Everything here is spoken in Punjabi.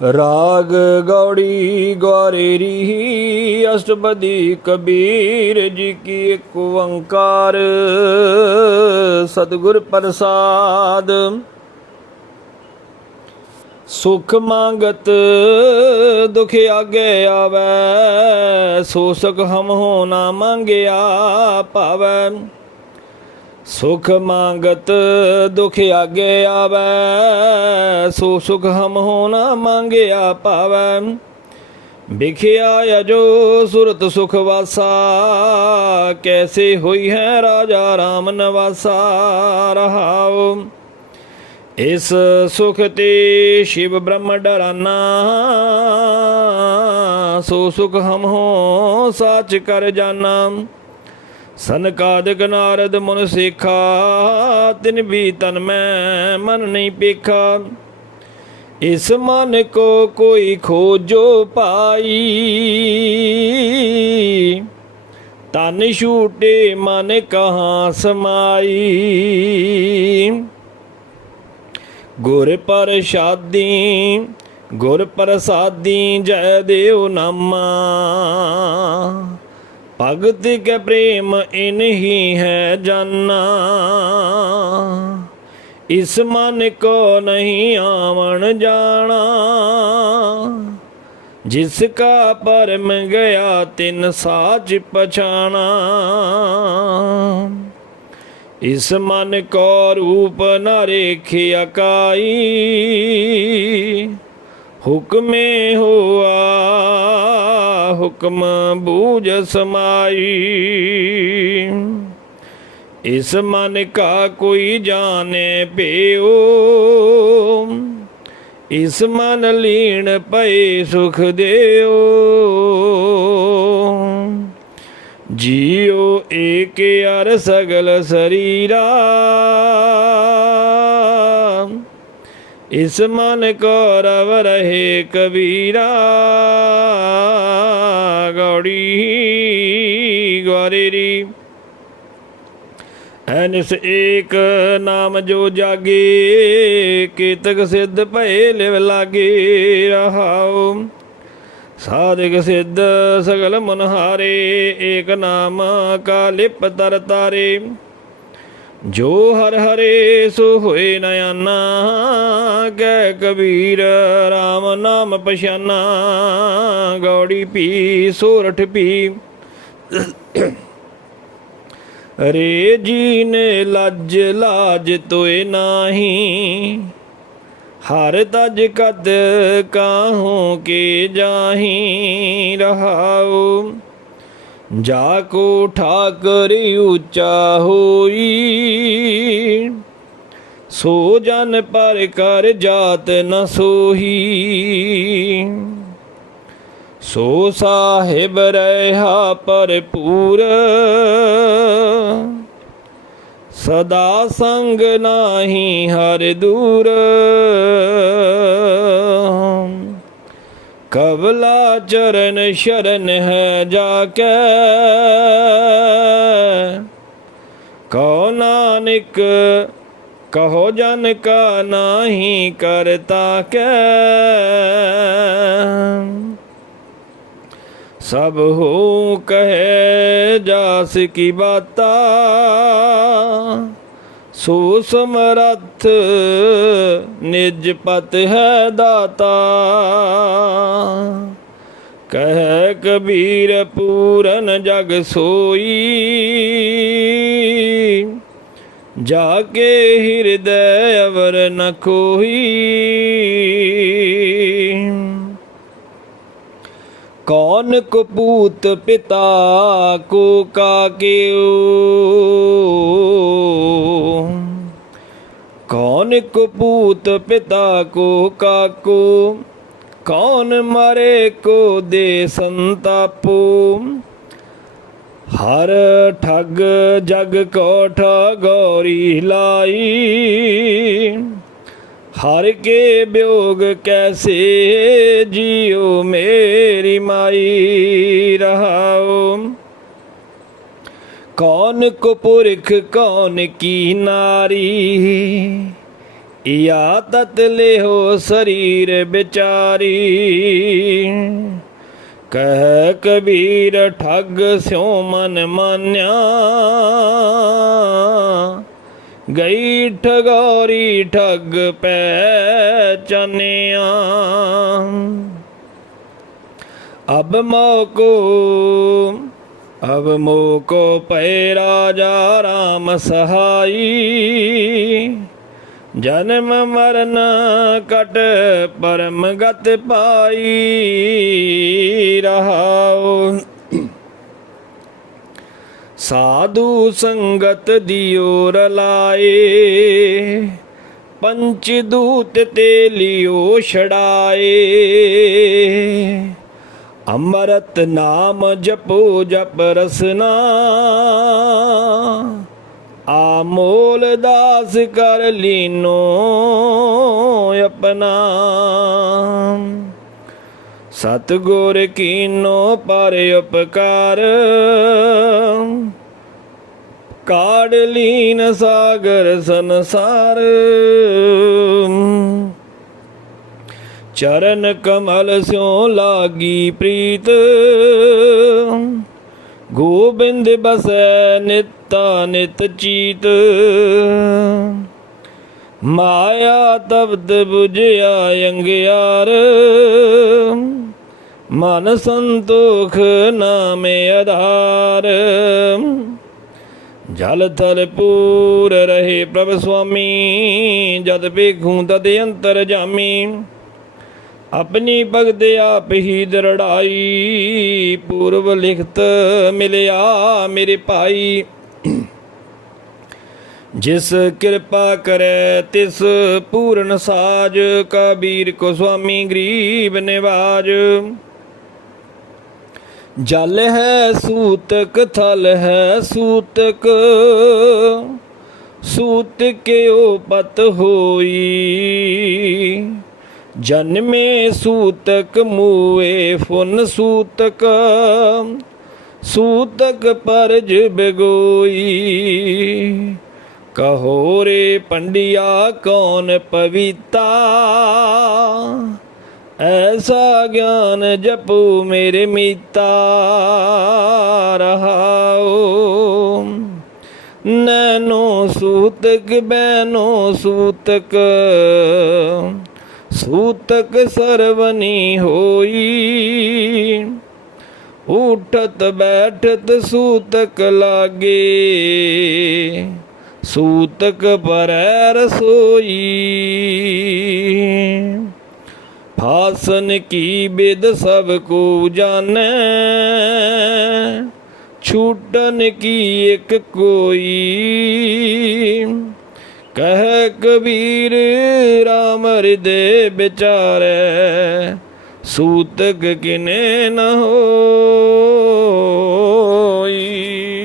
ਰਾਗ ਗੌੜੀ ਗੌਰੇਰੀ ਅਸ਼ਟਪਦੀ ਕਬੀਰ ਜੀ ਕੀ ਇੱਕ ਓੰਕਾਰ ਸਤਿਗੁਰ ਪ੍ਰਸਾਦ, ਸੁਖ ਮੰਗਤ, ਦੁਖ ਆਗੇ ਆਵੈ, ਸੋ ਸੁਖ ਹਮ ਹੋ ਨਾ ਮੰਗਿਆ ਭਾਵੈ। ਸੁਖ ਮੰਗਤ ਦੁਖ ਆਗੇ ਆਵੈ ਸੋ ਸੁਖ ਹਮ ਹੋ ਨਾ ਮੰਗਿਆ ਭਾਵੈ ਵਿਖਿਆ ਅਜੋ ਸੁਰਤ ਸੁਖ ਵਾਸਾ, ਕੈਸੇ ਹੋਈ ਹੈ ਰਾਜਾ RAM ਨਵਾਸਾ, ਰਹਾਉ। ਇਸ ਸੁਖ ਤੇ ਸ਼ਿਵ ਬ੍ਰਹਮ ਡਰਾਨਾ ਸੋ ਸੁਖ ਹਮ ਹੋ ਸਾਚ ਕਰ ਜਾਣਾ ਸਨਕਾਦਿਕ ਨਾਰਦ ਮਨ ਸੇਖਾ, ਤਿਨ ਵੀ ਤਨ ਮੈਂ ਮਨ ਨਹੀਂ ਪੇਖਾ। ਇਸ ਮਨ ਕੋ ਕੋਈ ਖੋਜੋ ਪਾਈ। ਤਨ ਛੂਟੇ ਮਨ ਕਹਾ ਸਮਾਈ। ਗੁਰ ਪ੍ਰਸਾਦੀ ਗੁਰ ਪ੍ਰਸਾਦੀ ਜੈ ਦੇਵ ਨਾਮਾ। ਭਗਤ ਕੇ ਪ੍ਰੇਮ ਇਨਹੀ ਹੈ ਜਾਨਾ ਇਸ ਮਨ ਕੋ ਨਹੀਂ ਆਵਣ ਜਾਣਾ ਜਿਸ ਕਾ ਪਰਮ ਗਿਆ ਤਿਨ ਸਾਚ ਪਛਾਣਾ ਇਸ ਮਨ ਕੋ ਰੂਪ ਨ ਰੇਖਿਆ ਕਾਈ ਹੁਕਮੇ ਹੋਆ ਹੁਕਮ ਬੂਝ ਸਮਾਈ। ਇਸ ਮਨ ਕਾ ਕੋਈ ਜਾਣੇ ਪਿਓ। ਇਸ ਮਨ ਲੀਣ ਪਏ ਸੁਖ ਦਿਓ। ਜੀਉ ਏਕ ਅਰ ਸਗਲ ਸਰੀਰਾ। ਇਸ ਮਨ ਕੌਰਵ ਰਹੇ ਕਬੀਰਾ, ਗੌੜੀ ਗੌਰੇਰੀ ਐਨਿਸ ਏਕ ਨਾਮ ਜੋ ਜਾਗੇ, ਕੀਤਕ ਸਿੱਧ ਭਏ ਲਿਵ ਲਾਗੇ ਰਹਾਉ। ਸਾਧਿਕ ਸਿੱਧ ਸਗਲ ਮਨਹਾਰੇ, ਏਕ ਨਾਮ ਕਾ ਲਿਪ ਤਰ ਤਾਰੇ। ਜੋ ਹਰ ਹਰੇ ਸੋ ਹੋਏ ਨਯਨਾ, ਕਹਿ ਕਬੀਰ RAM ਨਾਮ ਪਛਾਨਾ, ਗੌੜੀ ਪੀ ਸੋਰਠ ਪੀ। ਰੇ ਜੀ ਨੇ ਲੱਜ ਲਾਜ ਤੋਏ ਨਾਹੀ, ਹਰ ਤਜ ਕਦ ਕਾਹੂ ਕੇ ਜਾਹੀ ਰਹਾਉ। ਜਾ ਕੋ ਠਾਕਰ ਉੱਚਾ ਹੋਈ। ਸੋ ਜਨ ਪਰ ਕਰ ਜਾਤ ਨ ਸੋਹੀ। ਸੋ ਸਾਹਿਬ ਰਹਾ ਭਰਪੂਰ। ਸਦਾ ਸੰਗ ਨਾਹੀ ਹਰ ਦੂਰ। ਕਬਲਾ ਚਰਨ ਸ਼ਰਨ ਹੈ ਜਾ ਕੇ ਕਉ ਨਾਨਕ, ਕਹੋ ਜਨ ਕਾ ਨਾਹੀ ਕਰਤਾ ਕੈ ਸਭ ਹੋ ਕਹੇ ਜਾਸ ਕੀ ਬਾਤਾ। ਸੋ ਸਮਰੱਥ ਨਿਜ ਪਤ ਹੈ ਦਾਤਾ। ਕਹਿ ਕਬੀਰ ਪੂਰਨ ਜਗ ਸੋਈ। ਜਾ ਕੇ ਹਿਰਦੈ ਅਵਰ ਨ ਕੋਈ ਕੌਨ ਕਪੂਤ ਪਿਤਾ ਕੋ ਕਾਕਿਓ ਕੌਨ ਕਪੂਤ ਪਿਤਾ ਕੋ ਕਾਕੋ ਕੌਨ ਮਾਰੇ ਕੋ ਦੇ ਸੰਤਾਪੋ ਹਰ ਠਗ ਜਗ ਕੋ ਠਗੋਰੀ ਲਾਈ ਹਰ ਕੇ ਬਿਯੋਗ ਕੈਸੇ ਜਿਉ ਮੇਰੀ ਮਾਈ ਰਹਾਉ। ਕੌਣ ਕੋ ਪੁਰਖ ਕੌਣ ਕੀ ਨਾਰੀ। ਯਾ ਤਤ ਲਿਓ ਸਰੀਰ ਵਿਚਾਰੀ। ਕਹਿ ਕਬੀਰ, ਠੱਗ ਸਿਉ ਮਨ ਮਾਨਿਆ। ਗਈ ਠਗੌਰੀ ਠੱਗ ਚਨਿਆ। ਅਬ ਮੋਕੋ ਅਬ ਮੋਕੋ ਪੈ ਰਾਜਾ ਰਾਮ ਸਹਾਈ। ਜਨਮ ਮਰਨ ਕਟ ਪਰਮ ਗਤ ਪਾਈ ਰਹਾਉ ਸਾਧੂ ਸੰਗਤ ਦਿਓ ਰਲਾਏ ਪੰਚ ਦੂਤ ਤੇ ਲਿਓ ਛੜਾਏ ਅੰਮ੍ਰਿਤ ਨਾਮ ਜਪੋ ਜਪ ਰਸਨਾ, ਆਮੋਲ ਦਾਸ ਕਰ ਲੀਨੋ ਆਪਣਾ। ਸਤਗੁਰ ਕੀਨੋ ਪਰ ਉਪਕਾਰ। ਕਾੜ ਲੀਨ ਸਾਗਰ ਸੰਸਾਰ। ਚਰਨ ਕਮਲ ਸਿਓ ਲਾਗੀ ਪ੍ਰੀਤ। ਗੋਬਿੰਦ ਬਸੈ ਨਿਤਾ ਨਿਤ ਚੀਤ। ਮਾਇਆ ਤਬਦ 부ਝਿਆ ਅੰਗਿਆਰ। ਮਨ ਸੰਤੋਖ ਨਾਮੇ ਆਧਾਰ। ਜਲ ਥਲ ਪੂਰ ਰਹੇ ਪ੍ਰਭ ਸੁਆਮੀ, ਜਦ ਵੇਖੂੰ ਤਦ ਅੰਤਰ ਜਾਮੀ। ਆਪਣੀ ਭਗਤ ਆਪ ਹੀ ਦਰੜਾਈ, ਪੂਰਵ ਲਿਖਤ ਮਿਲਿਆ ਮੇਰੇ ਭਾਈ। ਜਿਸ ਕਿਰਪਾ ਕਰੈ ਤਿਸ ਪੂਰਨ ਸਾਜ, ਕਬੀਰ ਕੋ ਸੁਆਮੀ ਗਰੀਬ ਨਿਵਾਜ। ਜਲ ਹੈ ਸੂਤਕ, ਥਲ ਹੈ ਸੂਤਕ। ਸੂਤ ਸੂਤਕਿਓ ਪਤ ਹੋਈ? ਜਨਮੇ ਸੂਤਕ, ਮੂਏ ਫੁਨ ਸੂਤਕ। ਸੂਤਕ ਪਰਜ ਬਿਗੋਈ। ਕਹੋ ਰੇ ਪੰਡਿਆ, ਕੌਣ ਪਵਿੱਤਾ? ਐਸਾ ਗਿਆਨ ਜਪੂ ਮੇਰੇ ਮੀਤਾ ਰਹਾਉ ਨੈਨੋ ਸੂਤਕ ਬੈਨੋ ਸੂਤਕ ਸੂਤਕ ਸਰਵਨੀ ਹੋਈ। ਉਠਤ, ਬੈਠਤ ਸੂਤਕ ਲਾਗੇ, ਸੂਤਕ ਪਰੈ ਰਸੋਈ। ਫਾਸਨ ਕੀ ਬਿਦ ਸਭ ਕੋ ਜਾਣੈ? ਛੂਟਨ ਕੀ ਇੱਕ ਕੋਈ? ਕਹਿ ਕਬੀਰ RAM ਹਿਰਦੇ ਵਿਚਾਰੈ, ਸੂਤਕ ਕਿਨੇ ਨ ਹੋਈ?